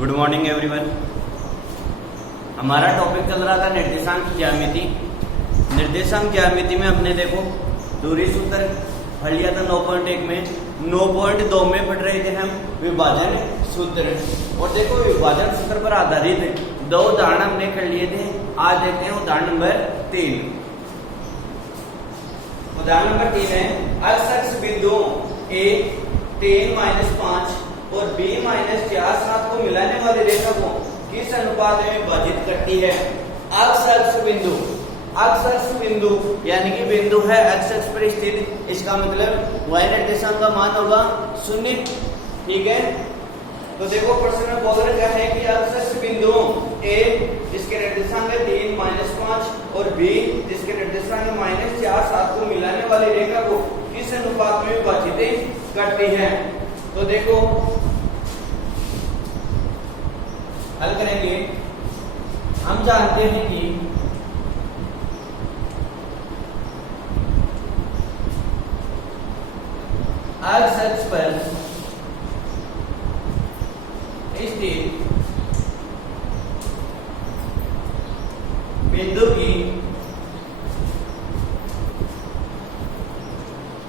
Good morning everyone. हमारा topic चल रहा था निर्देशांक ज्यामिति। निर्देशांक ज्यामिति में हमने देखो दूरी सूत्र पढ़ लिया था 9.1 में। 9.2 में पढ़ रहे थे हम विभाजन सूत्र। और देखो विभाजन सूत्र पर आधारित दो उदाहरण हमने कर लिए थे। आज देखते हैं उदाहरण नंबर 3। उदाहरण नंबर 3 है x बिंदु A 3-5 और B -4 को मिलाने वाली रेखा को किस अनुपात में विभाजित करती है। x बिंदु यानी कि बिंदु है x पर स्थित, इसका मतलब y निर्देशांक का मान होगा 0। ठीक है, तो देखो प्रश्न में बोल रहा है कि x बिंदु A जिसके निर्देशांक है 3-5 और B जिसके निर्देशांक है -4 को मिलाने वाली रेखा को किस अनुपात में विभाजित करती है। तो देखो हल करेंगे। हम जानते हैं कि x पर स्थित बिंदु की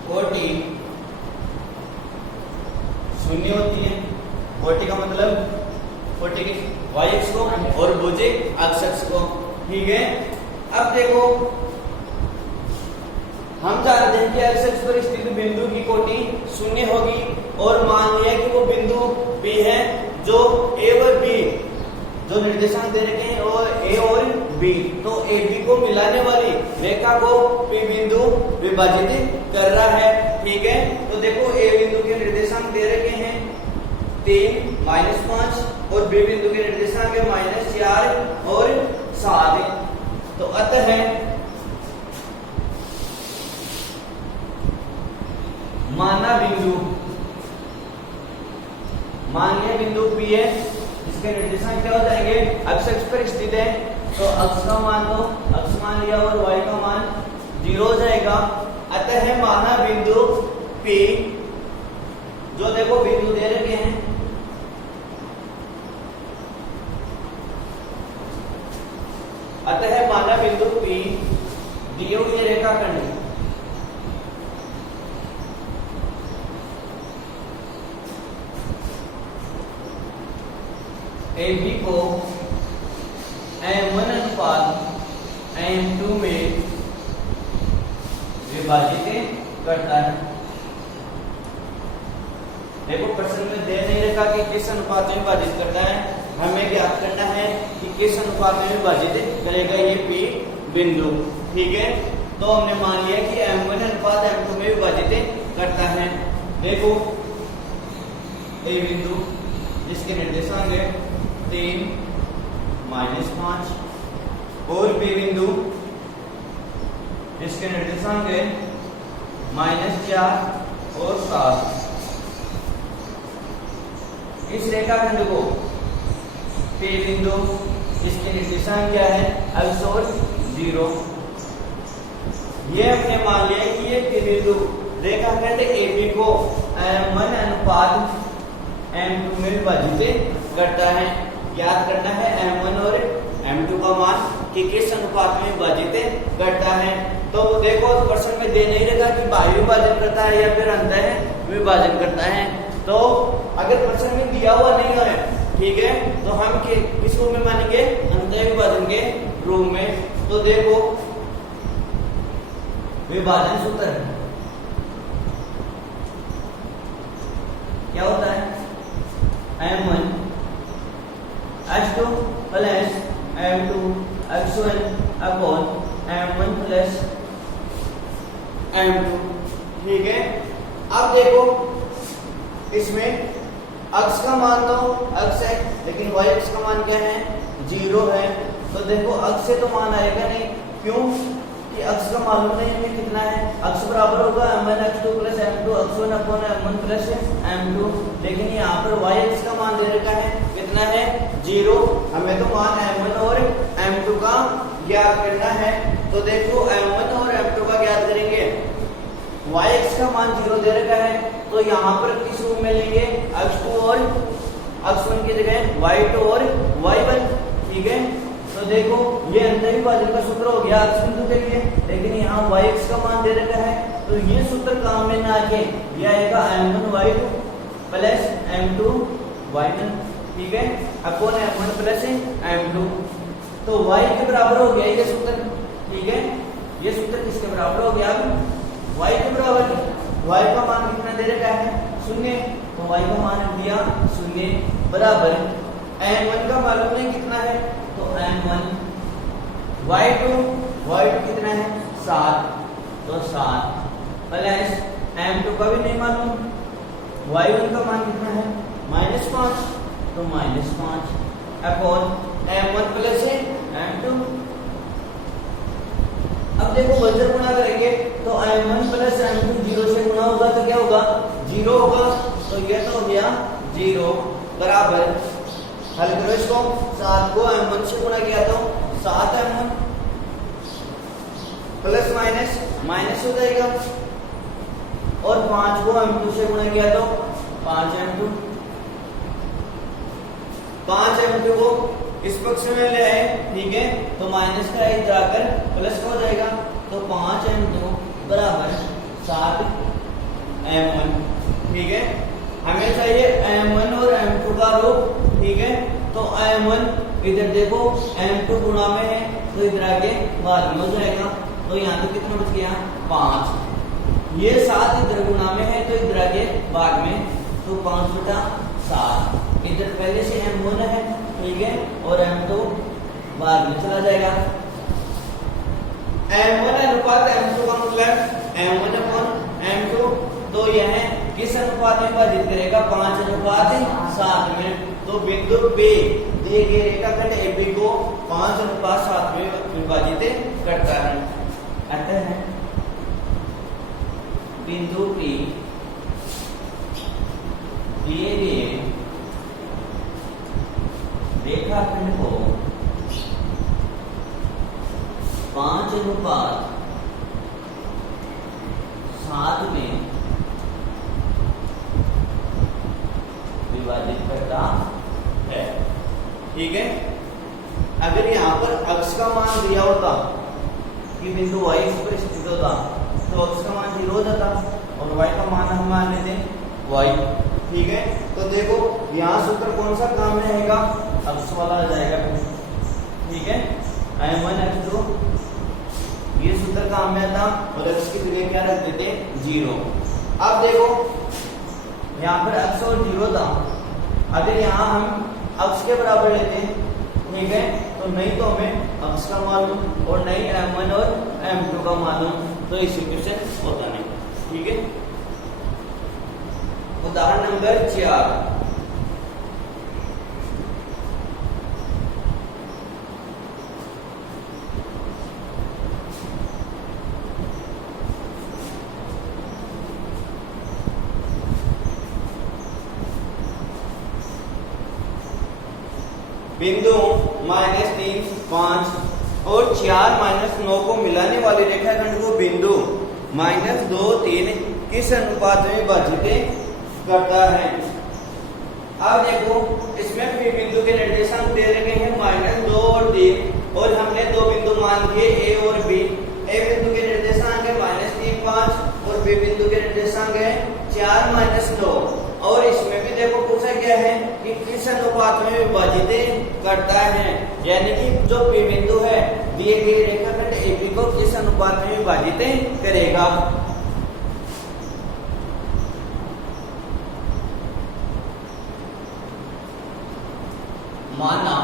कोटि 0 होती है। कोटि का मतलब कोटि की y अक्ष को और भुज अक्ष को। ठीक है, अब देखो हम जानते हैं कि x अक्ष पर स्थित बिंदु की कोटि 0 होगी और मान लिया कि वो बिंदु B है जो A और B जो निर्देशांक दे रखे हैं और A और B, तो AB को मिलाने वाली रेखा को P बिंदु विभाजित कर रहा है। ठीक है, तो देखो A बिंदु के निर्देशांक दे रखे हैं 3-5 और B बिंदु के निर्देशांक है -4 और 7। तो अतः माना बिंदु मानिए बिंदु P है, इसके निर्देशांक क्या हो जाएंगे x अक्ष पर स्थित है, तो x का मान तो x मान लिया और y का मान 0 हो जाएगा। अतः माना बिंदु P जो देखो बिंदु दे रखे हैं अतः माना बिंदु P दी हुई रेखा खंड AB को M1 अनुपात M2 में विभाजित करता है। देखो प्रश्न में दे नहीं रखा कि किस अनुपात में विभाजित करता है, हमें ज्ञात करना है कि किस अनुपात में विभाजित करेगा ये P बिंदु। ठीक है, तो हमने मान लिया कि M1 अनुपात M2 में विभाजित करता है। देखो A बिंदु जिसके निर्देशांक है 3-5 और B बिंदु जिसके निर्देशांक है -4 और 7। इस रेखाखंड को P बिंदु जिसके निर्देशांक क्या है x और 0, ये हमने मान लिया कि ये P बिंदु रेखाखंड AB को M1 अनुपात M2 में विभाजित करता है। याद करना है M1 और M2 का मान कि किस अनुपात में विभाजित करता है। तो देखो प्रश्न में दे नहीं रखा कि बाह्य विभाजन करता है या फिर अंतः विभाजन करता है। तो अगर प्रश्न में दिया हुआ नहीं है, ठीक है, तो हम किस रूप में मानेंगे, अंतः विभाजन के रूप में। तो देखो विभाजन सूत्र क्या होता है, M1 H2 plus M2 X1 upon M1 plus M2। ठीक है, अब देखो इसमें x का मान तो x है लेकिन y अक्ष का मान क्या है 0 है। तो देखो x से तो मान आएगा नहीं, क्यों कि x का मालूम नहीं हमें कितना है। x बराबर होगा M1 X2 plus M2 X1 upon M1 plus M2, लेकिन यहाँ पर y अक्ष का मान दे रखा है कितना है 0। हमें तो मान M1 और M2 का ज्ञात करना है। तो देखो M1 और M2 का ज्ञात करेंगे, y अक्ष का मान 0 दे रखा है, तो यहाँ पर किस रूप में लेंगे x2 और x1 की जगह y2 और y1, ठीक है। तो देखो ये अंतर विभाजन का सूत्र हो गया x बिंदु के लिए, लेकिन यहाँ yx का मान दे रखा है, तो ये सूत्र काम में ना आके ये आएगा m1y2 प्लस m2y1, ठीक है, अपॉन m1 प्लस m2। तो y के बराबर हो गया ये सूत्र, ठीक है। ये सूत्र किसके बराबर हो गया? अब y के बराबर, y का मान कितना दे रखा है? 0, तो y का मान दिया 0 बराबर m1 का मालूम नहीं कितना है, तो m1 y2 कितना है? 7, तो 7 प्लस m2 का भी नहीं मालूम, y1 का मान कितना है? -5, तो -5 अपॉन m1 प्लस m2। अब देखो बजर गुणा करेंगे तो m1 प्लस m2 0 से गुणा होगा तो क्या होगा? 0 होगा, तो ये तो हो गया 0 बराबर, हल करो इसको, 7 को m1 से गुणा किया तो 7m1 प्लस माइनस हो जाएगा, और 5 को m2 से गुणा किया तो 5m2, 5m2 को इस पक्ष में ले आए, ठीक है, तो माइनस का एक जाकर प्लस का हो जाएगा, तो 5m2 बराबर 7m1, ठीक है। हमें चाहिए m1 और m2 का रूप, ठीक है, तो m1 इधर देखो m2 गुणा में है, तो इधर आगे बाद में हो जाएगा, तो यहाँ तो कितना बच गया? 5, ये 7 इधर गुणा में है, तो इधर आगे बाद में, तो 5 बटा 7, इधर पहले से m1 है, ठीक है, और m2 बाद में चला जाएगा। m1 अनुपात m2 का मतलब m1 अपॉन m2, तो यह किस अनुपात में विभाजित करेगा? 5:7 में। तो बिंदु P दिए गए रेखाखंड AB को 5:7 में विभाजित करता है। अतः बिंदु P दिए गए रेखाखंड को 5:7 में विभाजित करता है, ठीक है। अगर यहाँ पर अक्ष का मान दिया होता कि बिंदु y पर स्थित होता, तो अक्ष का मान 0 हो जाता, और y का मान हम मान लेते y, ठीक है। तो देखो यहाँ सूत्र कौन सा काम में रहेगा? अक्ष वाला आ जाएगा, ठीक है, m1 m2, ये सूत्र काम में आता, और अक्ष की जगह क्या रख देते? 0। अब देखो यहाँ पर अक्ष और 0 था, अगर यहाँ हम अक्ष के बराबर लेते हैं, ठीक है, तो नहीं तो हमें अक्ष का मालूम और नहीं m1 और m2 का मालूम, तो इस इक्वेशन होता नहीं, ठीक है। उदाहरण नंबर 4, बिंदु -3, 5 और 4, -9 को मिलाने वाली रेखाखंड को बिंदु -2, 3 किस अनुपात में विभाजित करता है? अब देखो इसमें P बिंदु के निर्देशांक दे रखे हैं -2 और 3, और हमने दो बिंदु मान लिए A और B। A बिंदु के निर्देशांक है -3, 5, और B बिंदु के निर्देशांक है 4, -9, और इसमें भी देखो पूछा गया है कि किस अनुपात में विभाजित करता है, यानी कि जो P बिंदु है दिए गए रेखाखंड AB को किस अनुपात में विभाजित करेगा। माना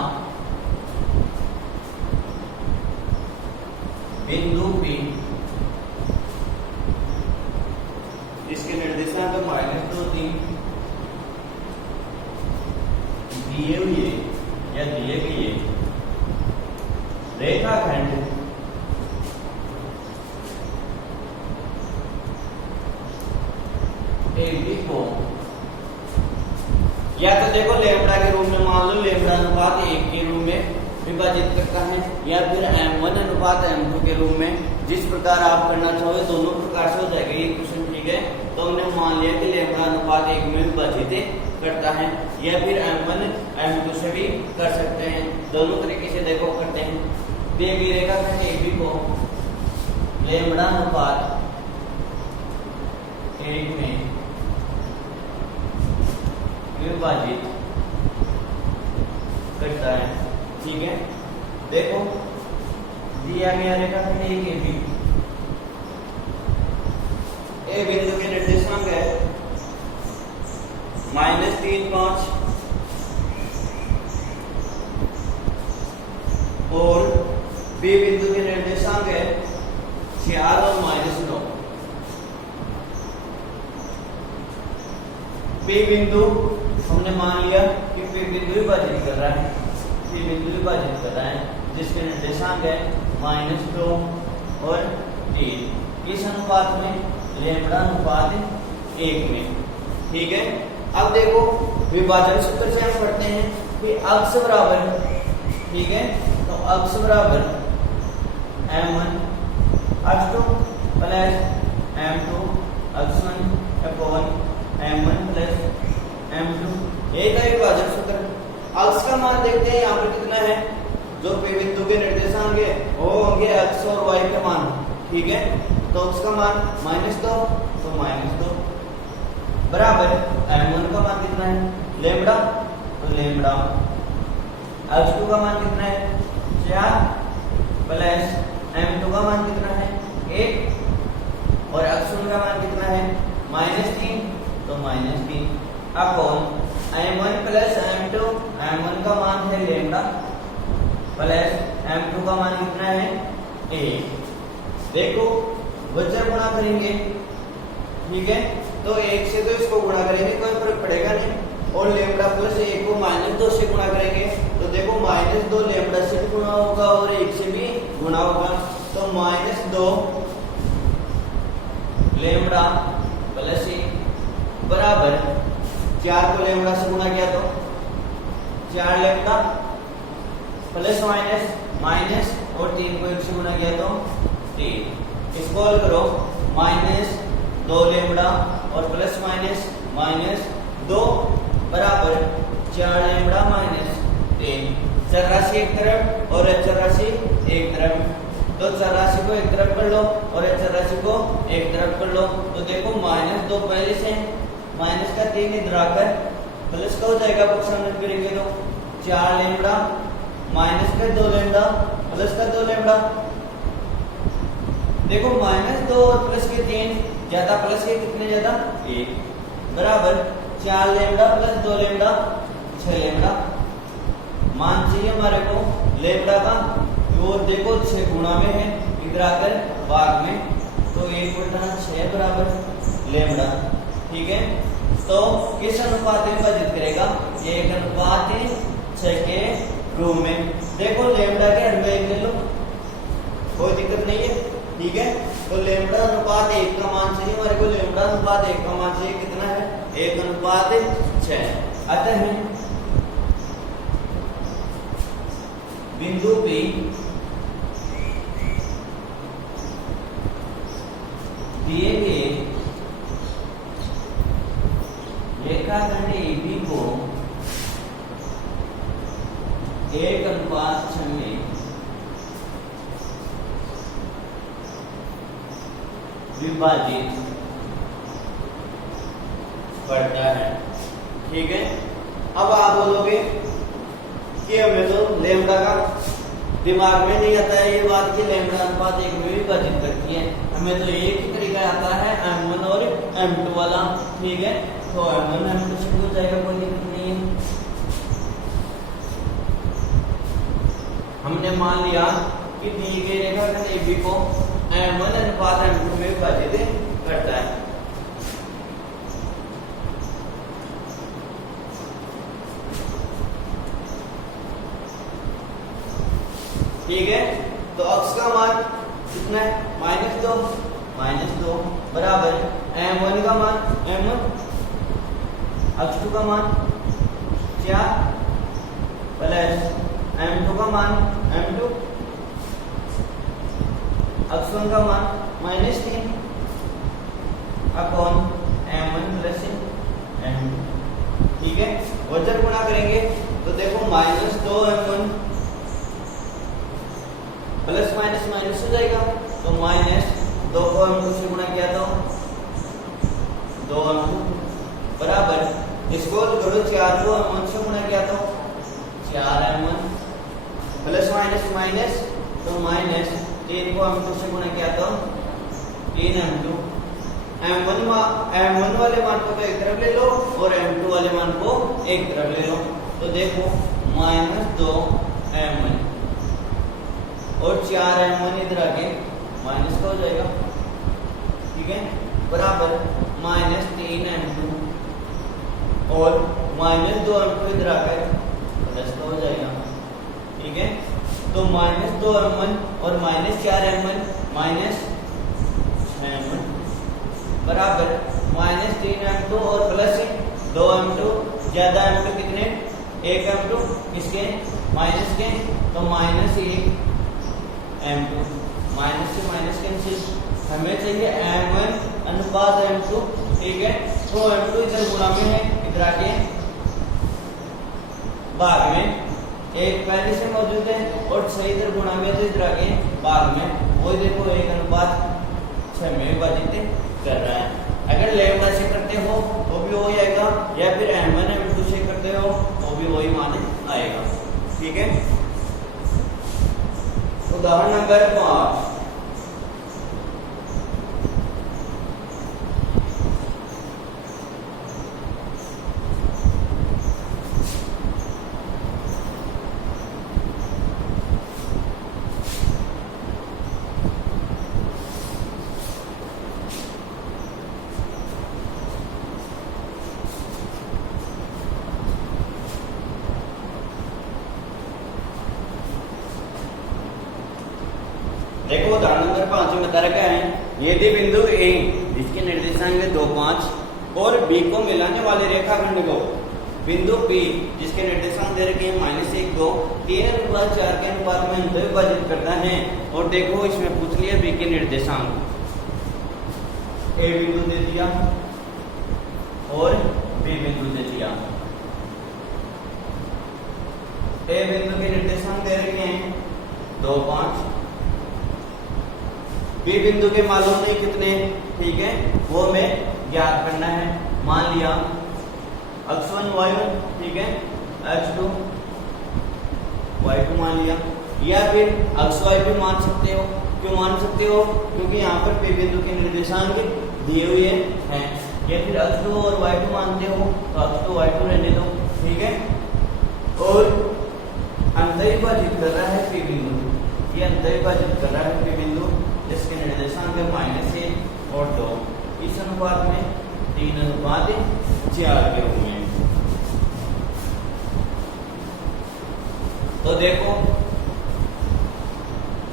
बिंदु P, इसके निर्देशांक -2, 3 दिए हुए या दिए गए रेखाखंड AB को या तो देखो लेमड़ा के रूप में मान लो, लेमड़ा अनुपात 1 के रूप में विभाजित करता है, या फिर m1 अनुपात m2 के रूप में, जिस प्रकार आप करना चाहोगे दोनों प्रकार से हो जाएगा ये क्वेश्चन, ठीक है। तो हमने मान लिया कि लेमड़ा अनुपात 1 में विभाजित करता है, या फिर M1 M2 से भी कर सकते हैं। दोनों तरीके से देखो करते हैं। दिए गए रेखाखंड AB को लैम्ब्डा अनुपात 1 में विभाजित करता है। ठीक है, देखो दिया गया रेखाखंड AB, ए बिंदु के निर्देशांक है -3, 5 और बी बिंदु के निर्देशांक है 4 और -9। पी बिंदु हमने मान लिया कि पी बिंदु विभाजित कर रहा है, पी बिंदु विभाजित कर रहा है, जिसके निर्देशांक है -2 और 3। इस अनुपात में लैम्ब्डा अनुपात 1 में। ठीक है, अब देखो विभाजन सूत्र से हम पढ़ते हैं कि अक्ष बराबर, ठीक है, तो अक्ष बराबर M1 x2 plus M2 x1 upon M1 plus M2। एक है विभाजन सूत्र। अक्ष का मान देखते हैं यहाँ पर कितना है, जो P बिंदु के निर्देशांक है वो होंगे x और y के मान। ठीक है, तो x का मान -2 तो -2 बराबर M1 का मान कितना है लैम्ब्डा, तो लैम्ब्डा। x2 का मान कितना है 4 प्लस M2 का मान कितना है 1 और x1 का मान कितना है -3 तो -3 upon M1 plus M2। M1 का मान है लैम्ब्डा प्लस M2 का मान कितना है 1। देखो वजन गुणा करेंगे, ठीक है, तो 1 से तो इसको गुणा करेंगे, कोई फर्क पड़ेगा नहीं, और लैम्ब्डा प्लस 1 को -2 से गुणा करेंगे, तो देखो -2 लैम्ब्डा से भी गुणा होगा और 1 से भी गुणा होगा, तो -2 लैम्ब्डा प्लस 1 बराबर 4 को लैम्ब्डा से गुणा किया तो 4 लैम्ब्डा प्लस माइनस और 3 को 1 से गुणा किया तो 3। इसको हल करो, -2 लैम्ब्डा और प्लस -2 बराबर 4 लैम्ब्डा -3। चर राशि एक तरफ और अचर राशि एक तरफ, तो चर राशि को एक तरफ कर लो और अचर राशि को एक तरफ कर लो, तो देखो -2 पहले से माइनस का 3 इधर आकर प्लस का हो जाएगा, पक्षांतर करेंगे तो 4 लैम्ब्डा माइनस का 2 लैम्ब्डा प्लस का 2 लैम्ब्डा। देखो -2 और प्लस के 3 ज्यादा प्लस के कितने ज्यादा 1 बराबर 4 लैम्ब्डा प्लस 2 लैम्ब्डा 6 लैम्ब्डा। मान चाहिए हमारे को लैम्ब्डा का, और देखो 6 गुणा में है इधर आकर भाग में, तो 1/6 बराबर लैम्ब्डा। ठीक है, तो किस अनुपात में विभाजित करेगा 1/6 के रूप में। देखो लैम्ब्डा के हर में 1 ले लो, कोई दिक्कत नहीं है। ठीक है, तो लैम्ब्डा अनुपात 1 का मान चाहिए हमारे को, लैम्ब्डा अनुपात 1 का मान चाहिए कितना है 1/6। अतः बिंदु P दिए गए रेखाखंड AB को 1/6 में विभाजित करता है। ठीक है, अब आप बोलोगे कि हमें तो लैम्ब्डा का दिमाग में नहीं आता है ये बात कि लैम्ब्डा अनुपात 1 में विभाजित करती है, हमें तो एक ही तरीका आता है M1 और M2 वाला। ठीक है, तो M1 M2 से हो जाएगा, कोई दिक्कत नहीं है। हमने मान लिया कि दी गई रेखाखंड AB को M1 अनुपात M2 में विभाजित करता है। ठीक है, तो अक्ष का मान कितना है -2 बराबर M1 का मान M1, x2 का मान 4 प्लस M2 का मान M2, x1 का मान -3 अपॉन M1 प्लस M2। ठीक है। और जब गुणा करेंगे तो देखो -2m1 प्लस माइनस माइनस हो जाएगा, तो -2 को m2 से गुणा किया तो 2m2 बराबर इसको करो 4 को m1 से गुणा किया तो 4m1 प्लस माइनस माइनस तो -3 को m2 से गुणा किया तो 3m2। m1 वाले मान को तो एक तरफ ले लो और m2 वाले मान को एक तरफ ले लो, तो देखो -2m1 और 4m1 इधर आके माइनस का हो जाएगा, ठीक है, बराबर -3m2 और -2m2 इधर आकर प्लस का हो जाएगा, ठीक है। तो -2m1 और -4m1 -6m1 बराबर -3m2 और प्लस 2m2 ज्यादा m2 कितने 1m2 किसके माइनस के, तो -1m2 माइनस से माइनस कैंसिल, हमें चाहिए m1 अनुपात m2, ठीक है। तो m2 इधर गुणा में है, इधर आके भाग में, एक पहले से मौजूद है और 6 इधर गुणा में तो इधर आके भाग में, वो देखो 1:6 में विभाजित कर रहा है। अगर लेमडा से करते हो तो भी वही आएगा, या फिर m1 m2 से करते हो तो भी वही मान आएगा, ठीक है। उदाहरण नंबर 5, देखो उदाहरण नंबर 5 में बता रखा है, यदि बिंदु A जिसके निर्देशांक 2, 5 और B को मिलाने वाले रेखाखंड को बिंदु P जिसके निर्देशांक दे रखे हैं -1, 2, 3:4 के अनुपात में विभाजित करता है। और देखो इसमें पूछ लिया B के निर्देशांक, A बिंदु दे दिया और B बिंदु दे दिया। A बिंदु के निर्देशांक दे रखे हैं 2, 5, B बिंदु के मालूम नहीं कितने, ठीक है, वो हमें ज्ञात करना है। मान लिया x1 y1, ठीक है, x2 y2 मान लिया, या फिर xy भी मान सकते हो। क्यों मान सकते हो? क्योंकि यहाँ पर P बिंदु के निर्देशांक दिए हुए हैं। या फिर x2 और y2 मानते हो तो x2 y2 रहने दो, ठीक है। और अंतर्विभाजित कर रहा है P बिंदु, ये अंतर्विभाजित कर रहा है P बिंदु जिसके निर्देशांक है -1 और 2, इस अनुपात में 3:4 के रूप में। तो देखो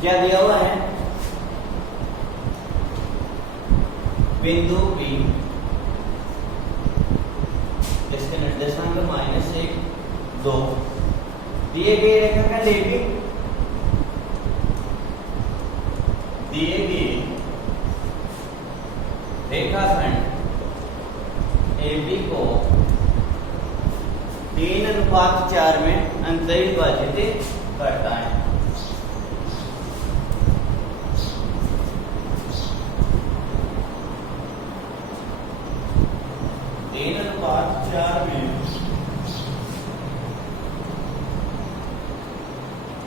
क्या दिया हुआ है, बिंदु P जिसके निर्देशांक -1, 2 दिए गए रेखाखंड AB, दिए गए रेखाखंड AB को 3:4 में अंतर्विभाजित करता है।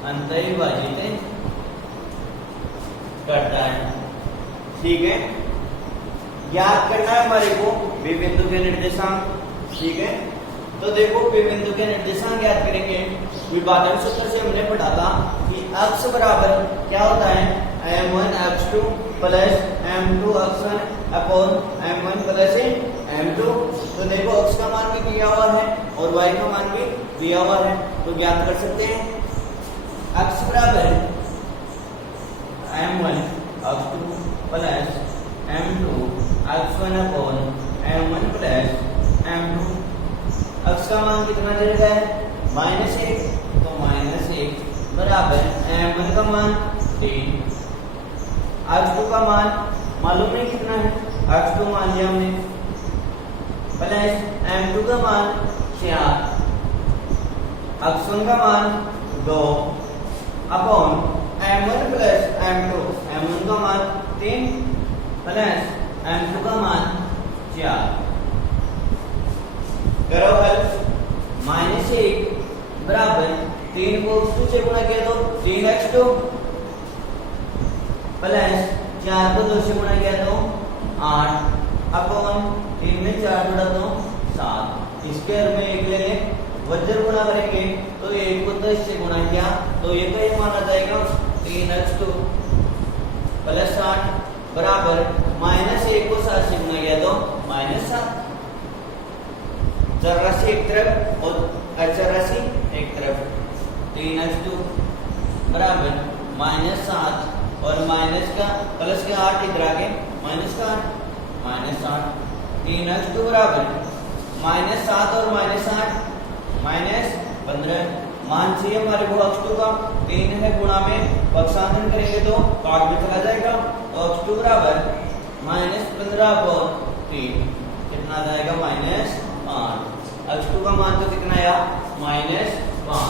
अंतर्विभाजित करता है, ठीक है। याद करना है हमारे को B बिंदु के निर्देशांक, ठीक है। तो देखो P बिंदु के निर्देशांक याद करेंगे, विभाजन सूत्र से हमने पढ़ा था कि x बराबर क्या होता है, m1 x2 plus m2 x1 upon m1 plus m2। तो देखो x का मान भी दिया हुआ है और y का मान भी दिया हुआ है, तो ज्ञात कर सकते हैं x बराबर m1 x2 plus m2 x1 upon m1 plus m2। x का मान कितना दे रखा है, -1, तो -1 बराबर m1 का मान 3, x2 का मान मालूम नहीं कितना है, x2 मान लिया हमने, प्लस m2 का मान 4, x1 का मान 2 upon m1 plus m2, m1 का मान 3 प्लस m2 का मान 4। करो हल। -1 बराबर 3 को x2 से गुणा किया तो 3x2 प्लस 4 को 2 से गुणा किया तो 8 अपॉन 3 में 4 जोड़ा तो 7। इसके में एक ले लें, वज्र गुणा करेंगे तो 1 को 10 से गुणा किया तो ये तो ये माना जाएगा 3x2 प्लस 8 बराबर -1 को 7 से गुणा किया तो -7। चौरासी एक तरफ और चौरासी एक तरफ, 3x2 बराबर -7 और माइनस का प्लस के 8 इधर आगे माइनस का 8 3x2 बराबर -7 और -8 -15। मान चाहिए हमारे को x2 का 3 है, गुणा में पक्षांतरण करेंगे तो काट में चला जाएगा तो x2 बराबर -15 और 3 कितना जाएगा -5। x2 का मान तो कितना आया -5।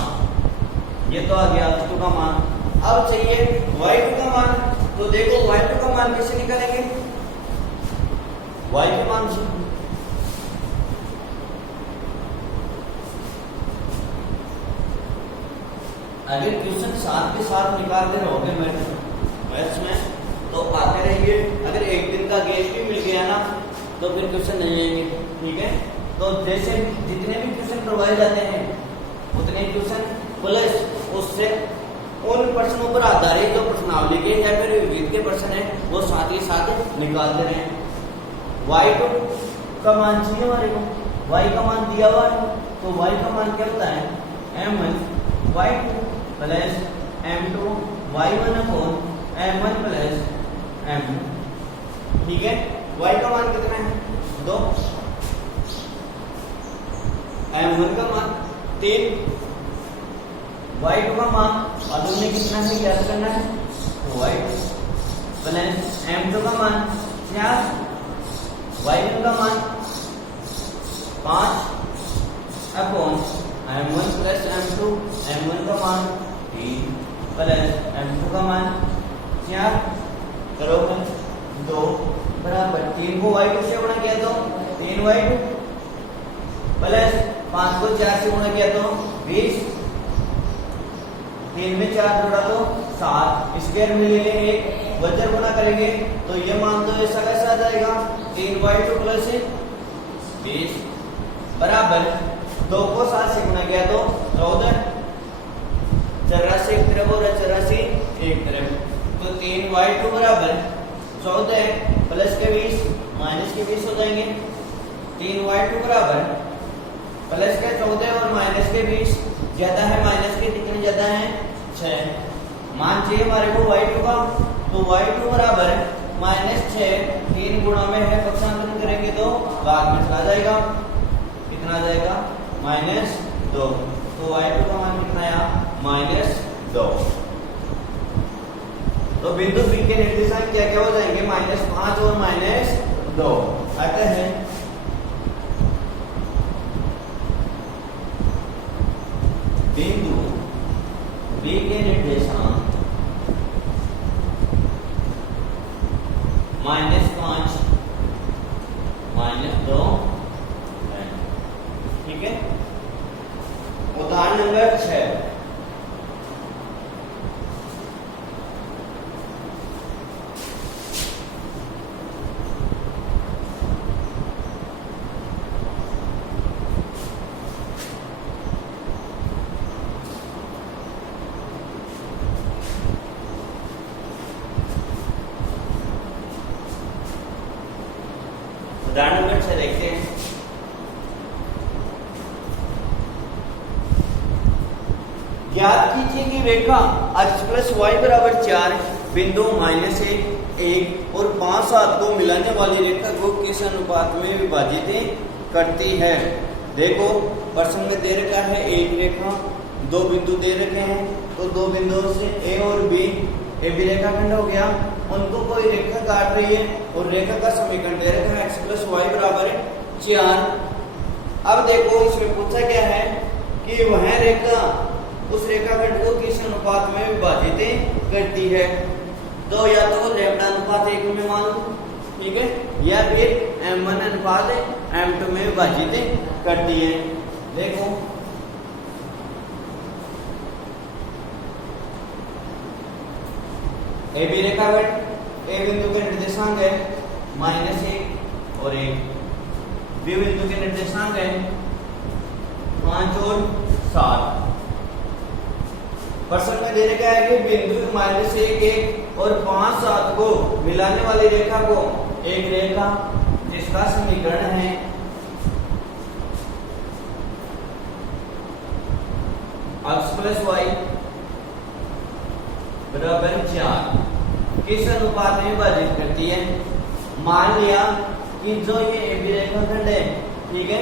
ये तो आ गया x2 का मान। अब चाहिए y2 का मान, तो देखो y2 का मान कैसे निकालेंगे। y का मान अगर क्वेश्चन साथ के साथ निकालते रहोगे मैथ्स में तो आते रहेंगे। अगर एक दिन का गैप भी मिल गया ना तो फिर क्वेश्चन नहीं आएंगे, ठीक है। तो जैसे जितने भी क्वेश्चन करवाए जाते हैं उतने क्वेश्चन प्लस उससे उन प्रश्नों पर आधारित जो प्रश्नावली के या फिर विविध के प्रश्न है वो साथ ही साथ निकालते रहे। y2 का मान चाहिए हमारे को, y का मान दिया हुआ है तो y का मान क्या होता है m1 y2 plus m2 y1 upon m1 plus m2, ठीक है। y का मान कितना है 2, m1 का मान 3, y2 का मान मालूम नहीं कितना है, ज्ञात करना है तो y2 प्लस m2 का मान 4, y1 का मान 5 upon m1 plus m2, m1 का मान 3 प्लस m2 का मान 4 करो 2 बराबर 3 को y2 से गुणा किया तो 3y2 प्लस 5 को 4 से गुणा किया तो 20, 3 में 4 जोड़ा तो 7। स्क्वायर में ले लेंगे, वज्र गुणा करेंगे तो ये मान तो ऐसा कैसा आ जाएगा 3y2 प्लस 20 बराबर 2 को 7 से गुणा किया तो 14, 84 एक तरफ और 84 एक तरफ तो 3y2 बराबर 14 प्लस के 20 माइनस के 20 हो जाएंगे। 3y2 बराबर प्लस के 14 और माइनस के 20 ज्यादा है माइनस के कितने ज्यादा है 6। मान चाहिए हमारे को y2 का तो y2 बराबर -6, 3 गुणा में है पक्षांतरण करेंगे तो भाग में चला जाएगा, कितना आ जाएगा -2। तो y2 का मान कितना आया -2। तो बिंदु P के निर्देशांक क्या क्या हो जाएंगे -5 और -2 आते हैं। बिंदु B के निर्देशांक -5 -2 है, ठीक है। उदाहरण नंबर 6, उदाहरण नंबर 6 देखते हैं। ज्ञात कीजिए कि रेखा x प्लस y बराबर 4 बिंदु -1 1 और 5 7 को मिलाने वाली रेखा को किस अनुपात में विभाजित करती है। देखो प्रश्न में दे रखा है एक रेखा, दो बिंदु दे रखे हैं तो दो बिंदुओं से A और B, ए भी रेखाखंड हो गया, उनको कोई रेखा काट रही है और रेखा का समीकरण दे रखा है x प्लस y बराबर 4 अब देखो इसमें पूछा क्या है कि वह रेखा उस रेखाखंड को किस अनुपात में विभाजित करती है। तो या तो लैम्डा अनुपात 1 में मान लो, ठीक है, या फिर m1 अनुपात m2 में विभाजित करती है। देखो ए बी रेखाखंड, ए बिंदु के निर्देशांक है -1 और 1, बी बिंदु के निर्देशांक है 5 और 7। प्रश्न में दे रखा है कि बिंदु -1, 1 और 5, 7 को मिलाने वाली रेखा को एक रेखा जिसका समीकरण है x + y = 4 किस अनुपात में विभाजित करती है। मान लिया कि जो ये ए बी रेखाखंड है, ठीक है,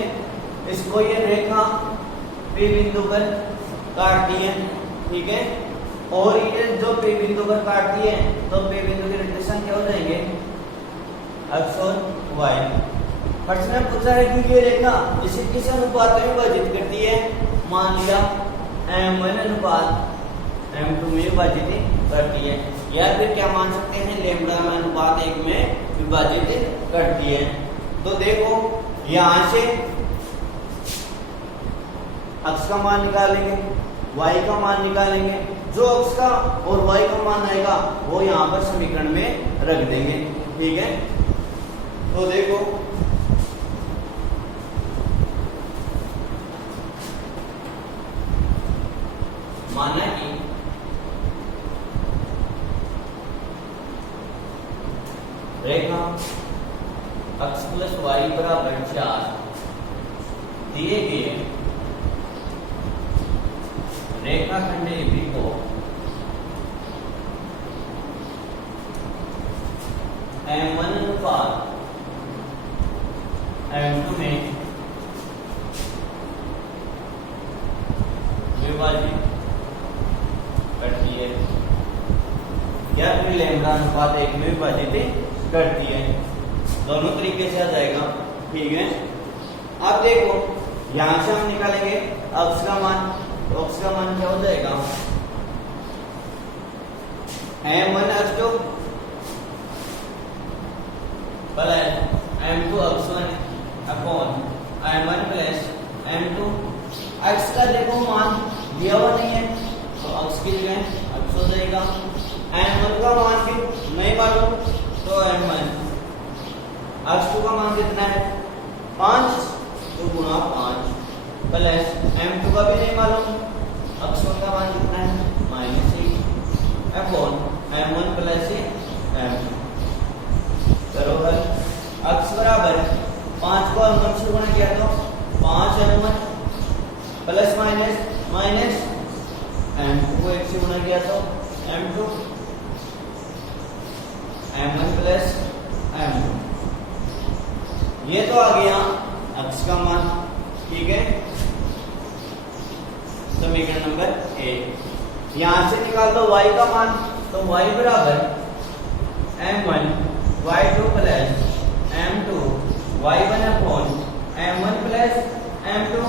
इसको ये रेखा P बिंदु पर काटती है, ठीक है, और ये जो P बिंदु पर काटती है तो P बिंदु के निर्देशांक क्या हो जाएंगे x और y। प्रश्न में पूछा है कि ये रेखा इसे किस अनुपात में विभाजित करती है। मान लिया m1 अनुपात m2 में विभाजित करती है, या फिर क्या मान सकते हैं लैम्डा अनुपात 1 में विभाजित करती है। तो देखो यहां से x का मान निकालेंगे, y का मान निकालेंगे, जो x का और y का मान आएगा वो यहाँ पर समीकरण में रख देंगे, ठीक है। तो देखो माना कि रेखा x + y = 4 दिए गए रेखाखंड AB को m1 अनुपात m2 में विभाजित करती है, या फिर लैम्डा अनुपात 1 में विभाजित करती है। दोनों तरीके से आ जाएगा, ठीक है। अब देखो यहां से हम निकालेंगे x का मान, तो x का मान क्या हो जाएगा m1 x2 + m2 x1 upon m1 + m2। x का देखो मान दिया हुआ नहीं है तो x की जगह x हो जाएगा। m1 का मान भी नहीं मालूम तो m1, x2 का मान कितना है 5 तो गुणा 5 प्लस m2 का भी नहीं मालूम, x1 का मान कितना है -1 अपॉन m1 + m2। करो हल, x बराबर 5 को m1 से गुणा किया तो 5 m1 प्लस माइनस m2 को 1 से गुणा किया तो m2 m1 + m2। ये तो आ गया x का मान, ठीक है, समीकरण नंबर 1। यहां से निकाल दो y का मान, तो y बराबर m1 y2 + m2 y1 upon m1 + m2।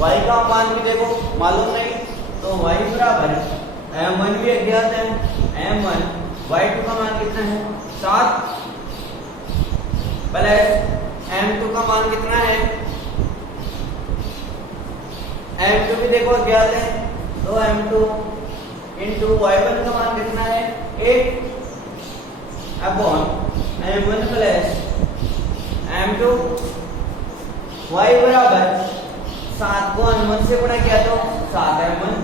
y का मान भी देखो मालूम नहीं तो y बराबर m1 भी अज्ञात है, m1 y2 का मान कितना है 7 प्लस m2 का मान कितना है, m2 भी देखो अज्ञात है तो m2 × y1 का मान कितना है 8 अपॉन m1 + m2। y बराबर 7 को m1 से गुणा किया तो 7 m1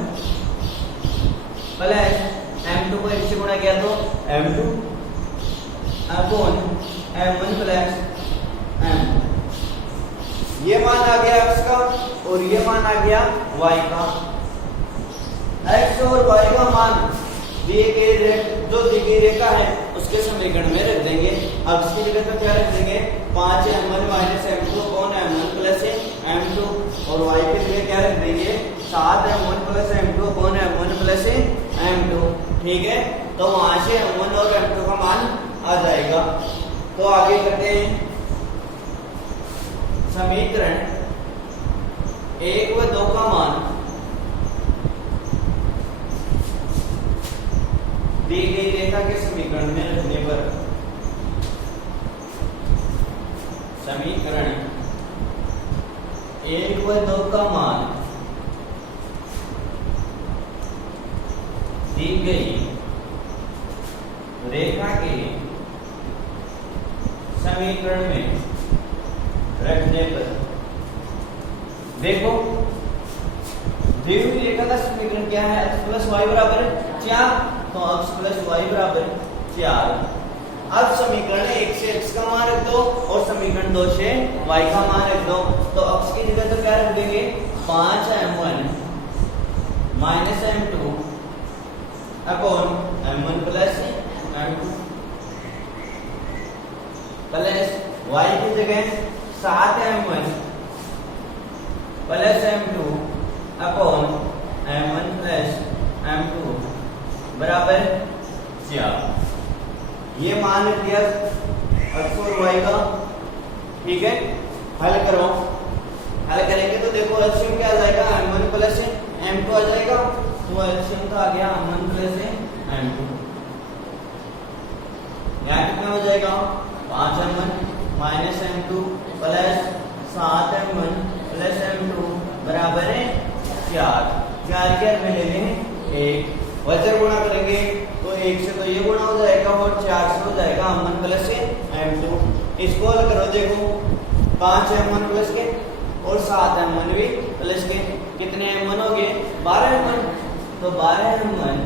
प्लस m2 को 1 से गुणा किया तो m2 अपॉन m1 + m2। ये मान आ गया x का और ये मान आ गया y का। x और y का मान दिए गए जो दी गई रेखा है उसके समीकरण में रख देंगे। x की जगह पर क्या रख देंगे 5 m1 - m2 upon m1 + m2, और y की जगह क्या रख देंगे 7 m1 + m2 upon m1 + m2, ठीक है। तो वहां से m1 और m2 का मान आ जाएगा। तो आगे करते हैं समीकरण 1 व 2 का मान दी गई रेखा के समीकरण में रखने पर समीकरण 1 व 2 का मान दी गई रेखा के समीकरण में रखने पर देखो दी हुई रेखा का समीकरण क्या है? x प्लस वाई बराबर 4, तो x प्लस वाई बराबर 4। अब समीकरण 1 से x का मान रख दो और समीकरण 2 से y का मान रख दो, तो x की जगह तो क्या रख देंगे? 5m1 minus m2 upon m1 plus m2 plus y की जगह 7m1 plus m2 upon m1 plus m2 बराबर 4। ये मान दिया x और y का, ठीक है। हल करो, हल करेंगे तो देखो एलसीएम क्या आ जाएगा? m1 प्लस m2 आ जाएगा, तो एलसीएम का आ गया m1 प्लस m2। यहाँ कितना हो जाएगा? 5m1 minus m2 plus 7m1 plus m2 बराबर है 4। 4 के में ले लें 1, वजन गुणा करेंगे तो 1 से तो ये गुणा हो जाएगा और 4 से हो जाएगा m1 प्लस m2। इसको हल करो, देखो 5m1 प्लस के और 7m1 भी प्लस के, कितने m1 हो गए? 12m1, तो 12m1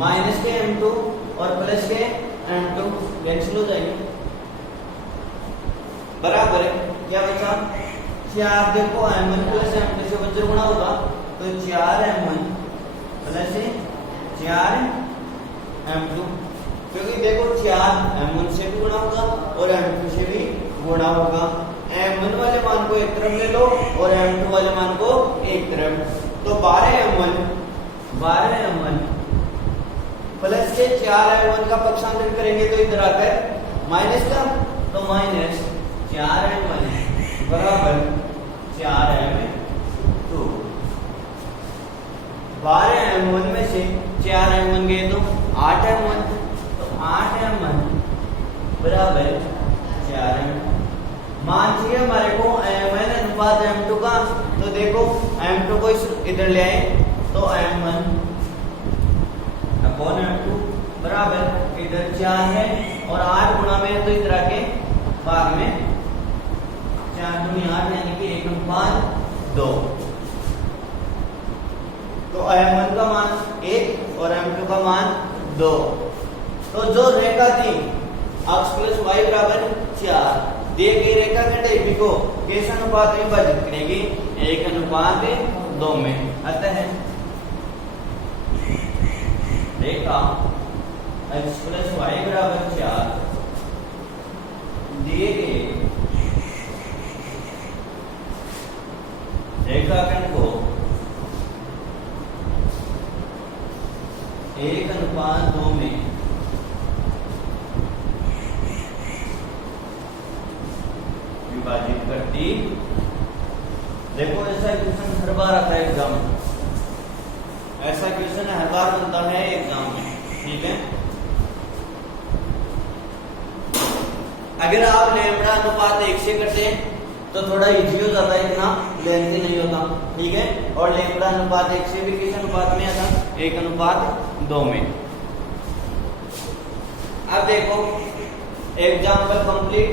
माइनस के m2 और प्लस के m2 कैंसिल हो जाएंगे, बराबर है क्या बचा? 4। देखो m1 प्लस m2 से वजन गुणा होगा तो 4m1 प्लस 4m2, क्योंकि देखो 4m1 से भी गुणा होगा और m2 से भी गुणा होगा। m1 वाले मान को एक तरफ ले लो और m2 वाले मान को एक तरफ, तो 12m1 प्लस के 4m1 का पक्षांतर करेंगे तो इधर आकर माइनस का, तो माइनस 4m1 बराबर 4m2। 12m1 में से 4m1 गए तो 8m1, तो 8m1 बराबर 4m। मान चाहिए हमारे को m1 अनुपात m2 का, तो देखो m2 को इधर ले आए तो m1 अपॉन m2 बराबर इधर 4 है और 8 गुणा में तो इधर आके भाग में 4 दूनी 8 यानी कि 1:2। तो m1 का मान 1 और m2 का मान 2। तो जो रेखा थी x प्लस y बराबर 4 दी गई रेखा खंड को किस अनुपात में विभाजित करेगी? 1:2 में। अतः रेखा x प्लस y बराबर 4 दिए गए रेखाखंड को 1:2 में विभाजित करती। देखो ऐसा क्वेश्चन हर बार आता है एग्जाम में, ऐसा क्वेश्चन हर बार बनता है एग्जाम में, ठीक है। अगर आप लैम्बडा अनुपात 1 से करते हैं तो थोड़ा इजी हो जाता है, इतना लेंथी नहीं होता, ठीक है। और लैम्बडा अनुपात 1 से भी किस अनुपात में आता? 1:2 में। अब देखो एग्जाम्पल कंप्लीट।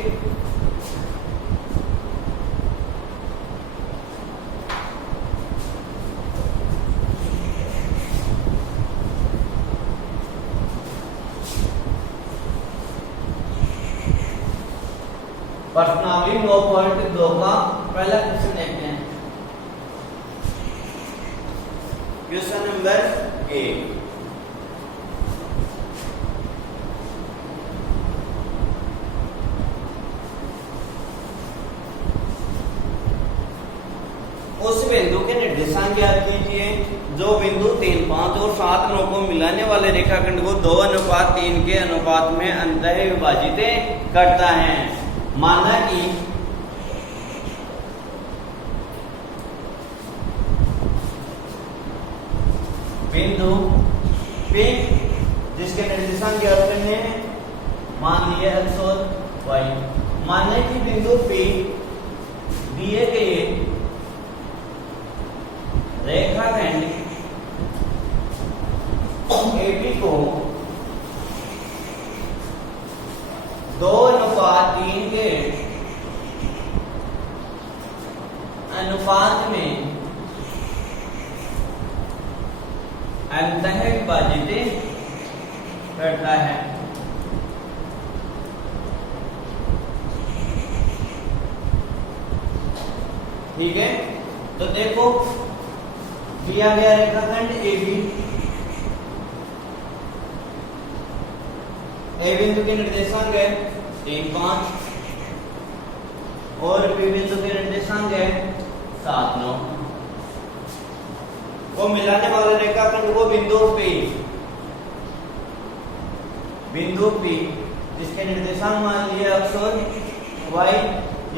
प्रश्नावली 9.2 का पहला क्वेश्चन देखते हैं। क्वेश्चन नंबर 1, उस बिंदु के निर्देशांक ज्ञात कीजिए जो बिंदु 3, 5 और 7, 9 को मिलाने वाले रेखाखंड को 2:3 के अनुपात में अंतः विभाजित करता है। माना कि बिंदु P जिसके निर्देशांक ज्ञात करने हैं, मान लिए x और y। मान लें कि बिंदु P दिए गए रेखाखंड AB को 2:3 के अनुपात में अंततः विभाजित करता है। ठीक है, तो देखो दिया गया रेखाखंड AB, ए बिंदु के निर्देशांक है 3, 5 और बी बिंदु के निर्देशांक है 7, 9। वो मिलाने वाले रेखाखंड को बिंदु P जिसके निर्देशांक मान लिए x और y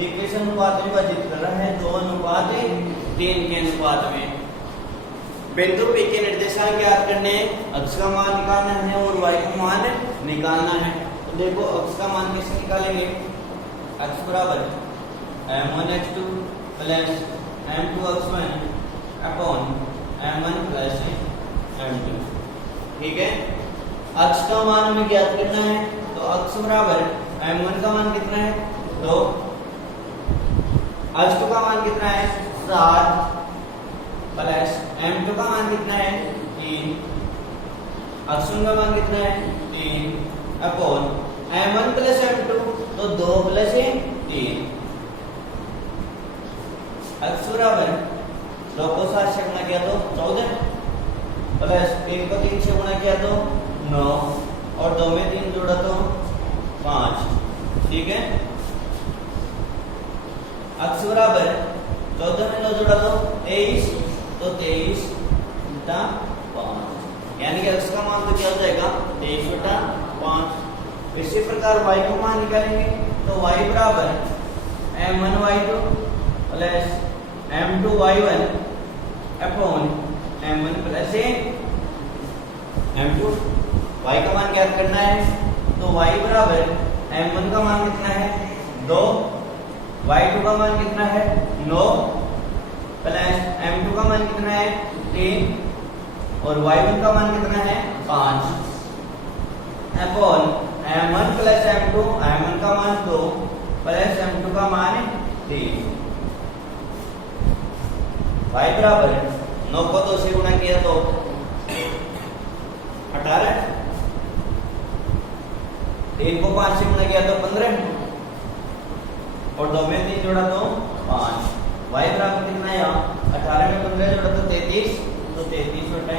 एक किस अनुपात में विभाजित कर रहा है, 2:3 के अनुपात में। बिंदु P के निर्देशांक ज्ञात करने, x का मान निकालना है और y का मान निकालना है। तो देखो x का मान कैसे निकालेंगे, x बराबर m1x2 plus m2x1 upon m1 plus m2। ठीक है, x का मान हमें ज्ञात करना है, तो x बराबर m1 का मान कितना है 2, x2 का मान कितना है 7 प्लस m2 का मान कितना है 3, x1 का मान कितना है 3 अपॉन m1 प्लस m2 तो 2 प्लस 3। x बराबर 2 को 7 से गुणा किया तो 14 प्लस 3 को 3 से गुणा किया तो 9 और 2 में 3 जोड़ा तो 5। ठीक है, x बराबर 14 में 9 जोड़ा तो 23, तो 23 बटा 5, यानी कि x का मान तो क्या हो जाएगा 23 बटा 5। इसी प्रकार y का मान निकालेंगे, तो y बराबर m1y2 plus m2y1 upon m1 plus m2। y का मान ज्ञात करना है, तो y बराबर m1 का मान कितना है 2, y2 का मान कितना है 9 प्लस m2 का मान कितना है 3 और y1 का मान कितना है 5 upon m1 plus m2, m1 का मान 2 प्लस m2 का मान 3। y बराबर 9 को 2 से गुणा किया तो 18, 3 को 5 से गुणा किया तो 15 और 2 में 3 जोड़ा तो 5। y बराबर कितना है 18 में 15 जोड़ा तो 33, तो 33 बटा।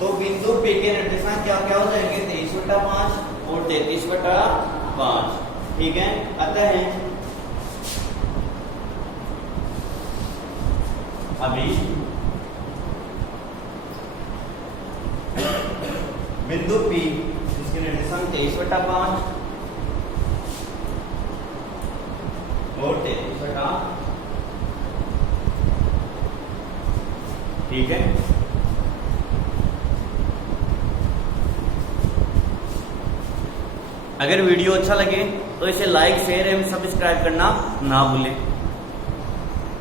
तो बिंदु P के निर्देशांक क्या क्या हो जाएंगे 23 बटा 5 और 33 बटा 5। ठीक है, अतः अभी बिंदु P जिसके निर्देशांक 23 बटा 5 और 33 बटा। ठीक है, अगर वीडियो अच्छा लगे तो इसे लाइक, शेयर एवं सब्सक्राइब करना ना भूलें।